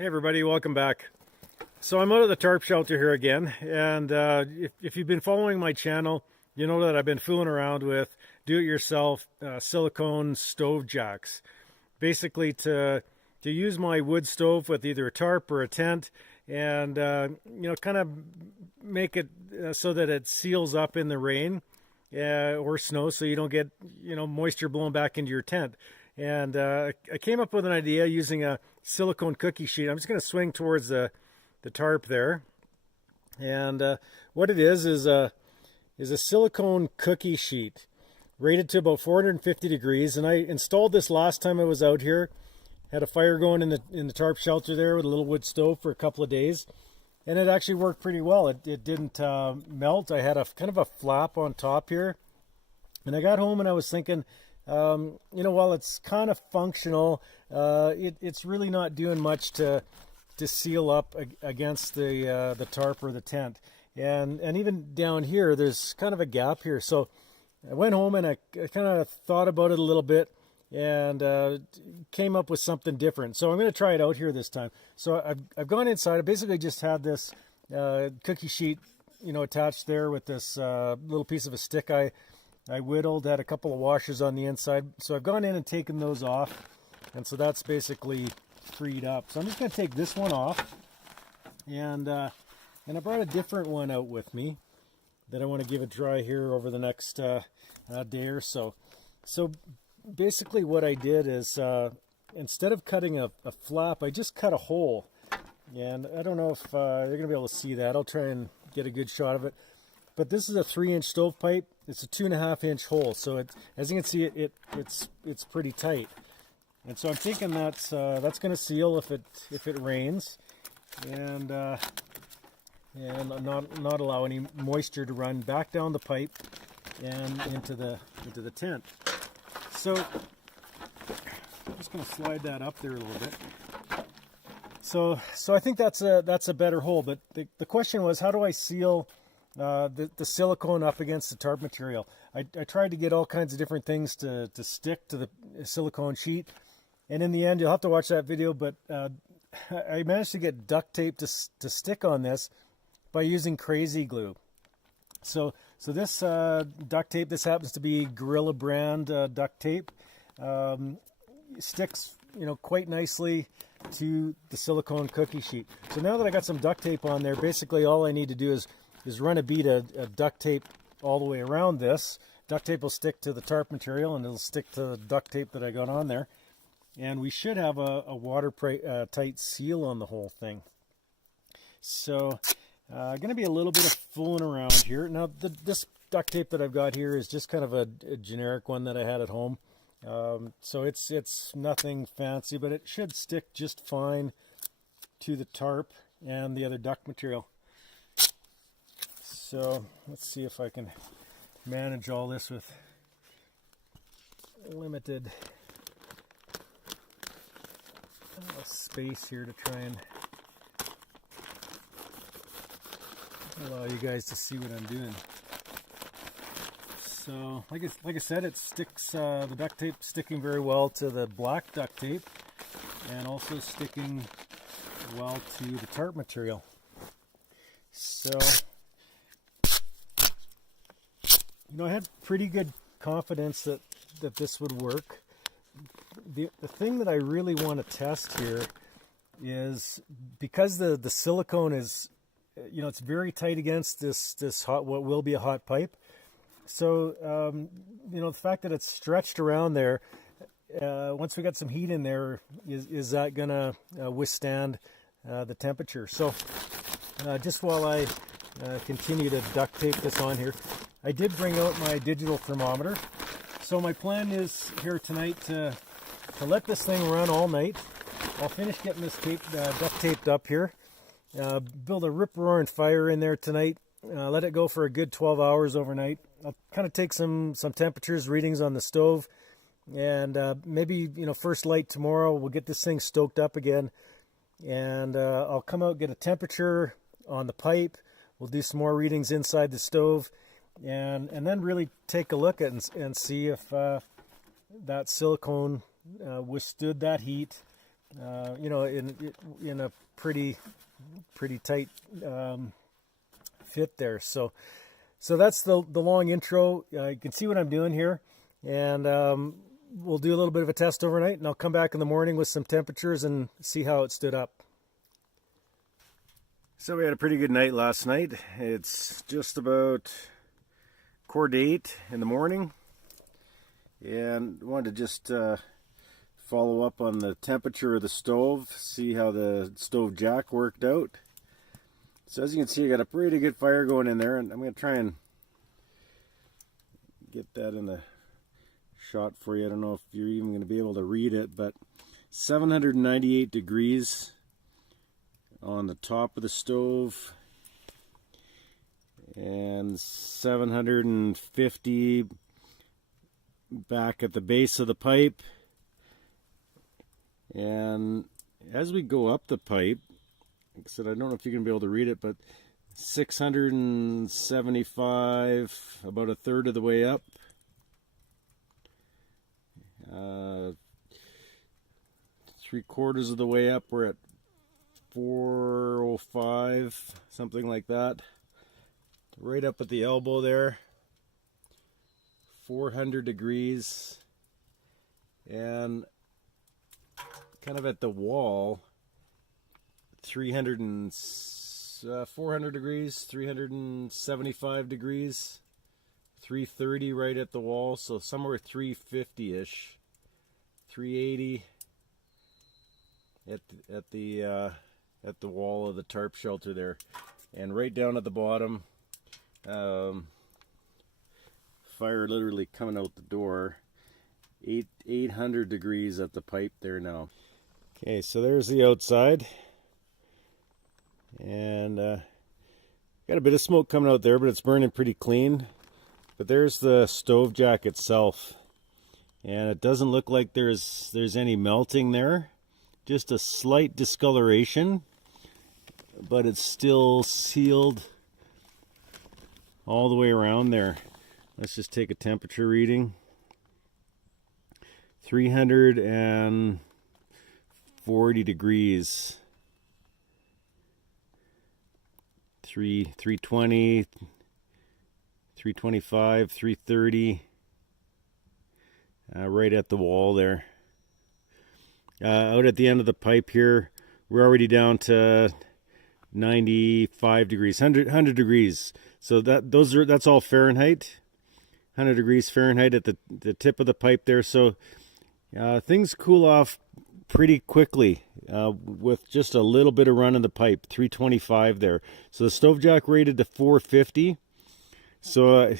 Hey everybody, welcome back. So I'm out of the tarp shelter here again, and if you've been following my channel, you know that I've been fooling around with do-it-yourself silicone stove jacks, basically to use my wood stove with either a tarp or a tent, and kind of make it so that it seals up in the rain or snow, so you don't get moisture blowing back into your tent. And I came up with an idea using a silicone cookie sheet. I'm just going to swing towards the tarp there. And what it is a silicone cookie sheet rated to about 450 degrees. And I installed this last time I was out here. Had a fire going in the tarp shelter there with a little wood stove for a couple of days. And it actually worked pretty well. It didn't melt. I had a kind of a flap on top here. And I got home and I was thinking, while it's kind of functional, it's really not doing much to seal up against the tarp or the tent. And even down here, there's kind of a gap here. So I went home and I kind of thought about it a little bit and came up with something different. So I'm going to try it out here this time. So I've gone inside. I basically just had this cookie sheet, attached there with this little piece of a stick I whittled, had a couple of washers on the inside. So I've gone in and taken those off. And so that's basically freed up. So I'm just going to take this one off. And I brought a different one out with me that I want to give a try here over the next day or so. So basically what I did is instead of cutting a flap, I just cut a hole. And I don't know if you're going to be able to see that. I'll try and get a good shot of it. But this is a 3-inch stovepipe. It's a 2.5-inch hole, so as you can see, it's pretty tight. And so I'm thinking that's going to seal if it rains, and not allow any moisture to run back down the pipe and into the tent. So I'm just going to slide that up there a little bit. So I think that's a better hole. But the question was, how do I seal the silicone up against the tarp material? I tried to get all kinds of different things to stick to the silicone sheet, and in the end, you'll have to watch that video, but I managed to get duct tape to stick on this by using crazy glue. So this duct tape, this happens to be Gorilla brand duct tape, sticks quite nicely to the silicone cookie sheet. So now that I got some duct tape on there, basically all I need to do is run a bead of duct tape all the way around this. Duct tape will stick to the tarp material and it'll stick to the duct tape that I got on there. And we should have a watertight seal on the whole thing. So going to be a little bit of fooling around here. Now this duct tape that I've got here is just kind of a generic one that I had at home. So it's nothing fancy, but it should stick just fine to the tarp and the other duct material. So let's see if I can manage all this with limited space here to try and allow you guys to see what I'm doing. So like I said, it sticks, the duct tape sticking very well to the black duct tape and also sticking well to the tarp material. So I had pretty good confidence that this would work. The thing that I really want to test here is, because the silicone is, it's very tight against this hot, what will be a hot pipe. So, the fact that it's stretched around there, once we got some heat in there, is that going to withstand the temperature? So, just while I continue to duct tape this on here, I did bring out my digital thermometer. So my plan is here tonight to let this thing run all night. I'll finish getting this duct taped up here. Build a rip-roaring fire in there tonight. Let it go for a good 12 hours overnight. I'll kind of take some temperatures, readings on the stove, and maybe first light tomorrow we'll get this thing stoked up again, and I'll come out, get a temperature on the pipe. We'll do some more readings inside the stove, and then really take a look at and see if that silicone withstood that heat you know, in a pretty tight fit there. So that's the long intro. You can see what I'm doing here, and we'll do a little bit of a test overnight, and I'll come back in the morning with some temperatures and see how it stood up. So we had a pretty good night last night. It's just about 8:15 in the morning, and wanted to just follow up on the temperature of the stove, see how the stove jack worked out. So as you can see, I got a pretty good fire going in there, and I'm going to try and get that in the shot for you. I don't know if you're even going to be able to read it, but 798 degrees on the top of the stove and 750 back at the base of the pipe. And as we go up the pipe, like I said, I don't know if you're going to be able to read it, but 675, about a third of the way up. 3/4 of the way up, we're at 405, something like that. Right up at the elbow there, 400 degrees. And kind of at the wall, 400 degrees, 375 degrees, 330 right at the wall, so somewhere 350-ish, 380 at the wall of the tarp shelter there, and right down at the bottom, fire literally coming out the door, 800 degrees at the pipe there now. Okay, so there's the outside, and got a bit of smoke coming out there, but it's burning pretty clean. But there's the stove jack itself, and it doesn't look like there's any melting there, just a slight discoloration, but it's still sealed all the way around there. Let's just take a temperature reading. 340 degrees. 320, 325, 330, right at the wall there. Out at the end of the pipe here, we're already down to 95 degrees, 100 degrees. So that's all Fahrenheit. 100 degrees Fahrenheit at the tip of the pipe there. So things cool off pretty quickly with just a little bit of run in the pipe. 325 there. So the stove jack rated to 450. So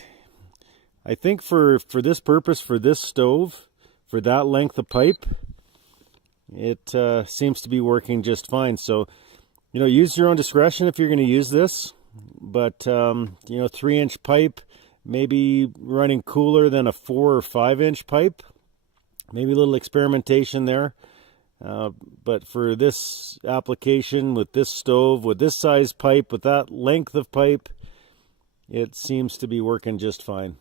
I think for this purpose, for this stove, for that length of pipe, it seems to be working just fine. So, you know, use your own discretion if you're going to use this. But, you know, 3-inch pipe, maybe running cooler than a 4 or 5-inch pipe. Maybe a little experimentation there. But for this application, with this stove, with this size pipe, with that length of pipe, it seems to be working just fine.